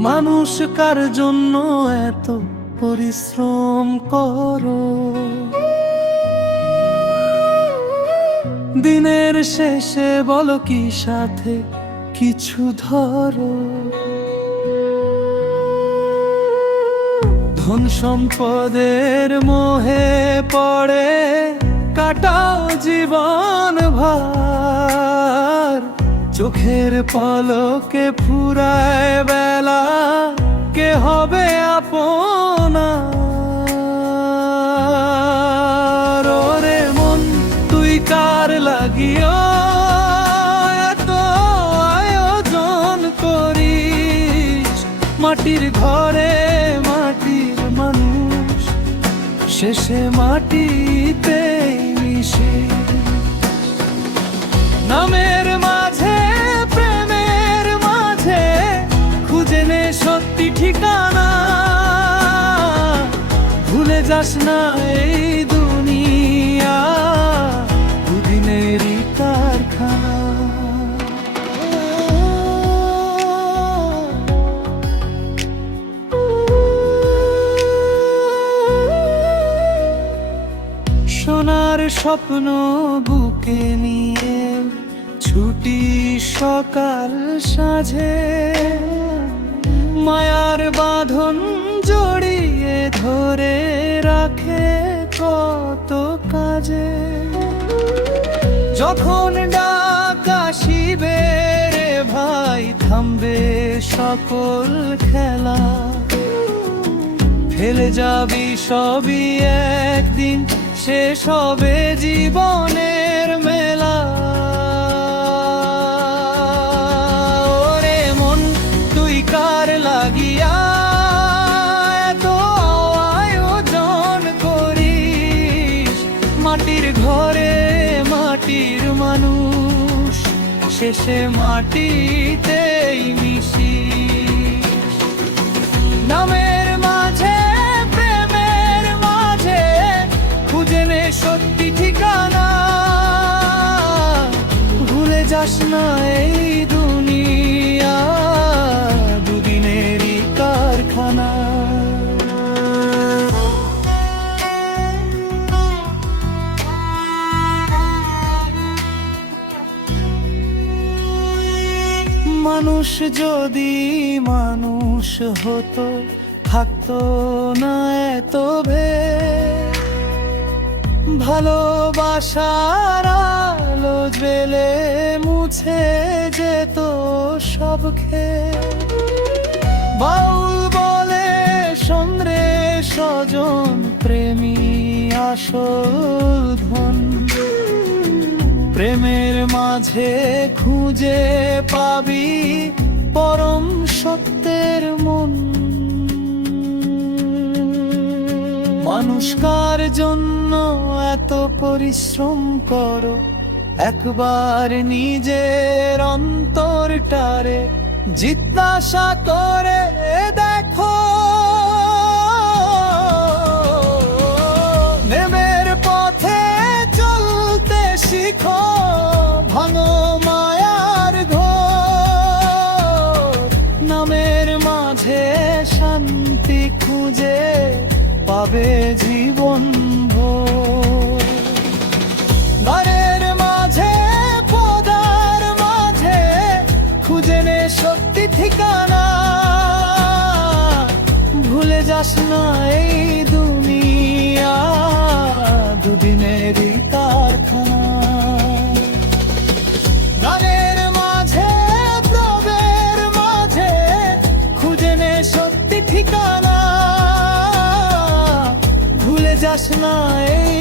মানুষ কার জন্য এত পরিশ্রম করো? দিনের শেষে বলো কি সাথে কিছু ধরো? ধন সম্পদের মোহে পড়ে কাটাও জীবন ভর। চোখের পলকে ফুরায় বেলা, কে হবে আপনার? ওরে মন, তুই কার লাগিও এত আয়োজন করিস? মাটির ঘরে মাটির মানুষ, শেষে মাটিতেই মিশে। নামের মাঝে প্রেমের মাঝে খুঁজে নে সত্যি ঠিকানা। ভুলে যাস না এই দুনিয়া দুদিনেরই কারখানা। সোনার স্বপ্ন বুকে নিয়ে ছুটি সকাল সাঁঝে। মায়ার বাঁধন জড়িয়ে ধরে রাখে কত কাজে। যখন ডাক আসিবে রে ভাই, থামবে সকল খেলা। ফেলে যাবি সবই একদিন, শেষ হবে জীবনের মেলা। ওরে মন, তুই কার লাগিয়া এত আয়োজন করিস? মাটির ঘরে মাটির মানুষ, শেষে মাটিতেই মিশিস। নামের মাঝে প্রেমের মাঝে খুঁজে নে সত্যি ঠিকানা। ভুলে যাস না এই দুনিয়া দুদিনেরই কারখানা। মানুষ যদি মানুষ হতো, থাকতো না এত ভেদ। ভালোবাসার আলো জ্বেলে মুছে যেত সব খেদ। বাউল বলে সন্দ্রে স্বজন, প্রেমী আসল ধন। প্রেমের মাঝে খুঁজে পাবি পরম সত্যের মন। মানুষ কার জন্য এত পরিশ্রম করো? একবার নিজের অন্তরটারে জিজ্ঞাসা করে দেখো। নেমের পথে চলতে শিখো, ভাঙো মায়ার ঘোর। নামের মাঝে শান্তি খুঁজে পাবে জীবন ভোর। ঘরের মাঝে পদার মাঝে খুঁজে নে সত্যি ঠিকানা। ভুলে যাস না এই দুনিয়া দুদিনেরই কারখানা। গানের মাঝে প্রবের মাঝে খুঁজে নে সত্যি ঠিকানা। ভুলে যাস না এই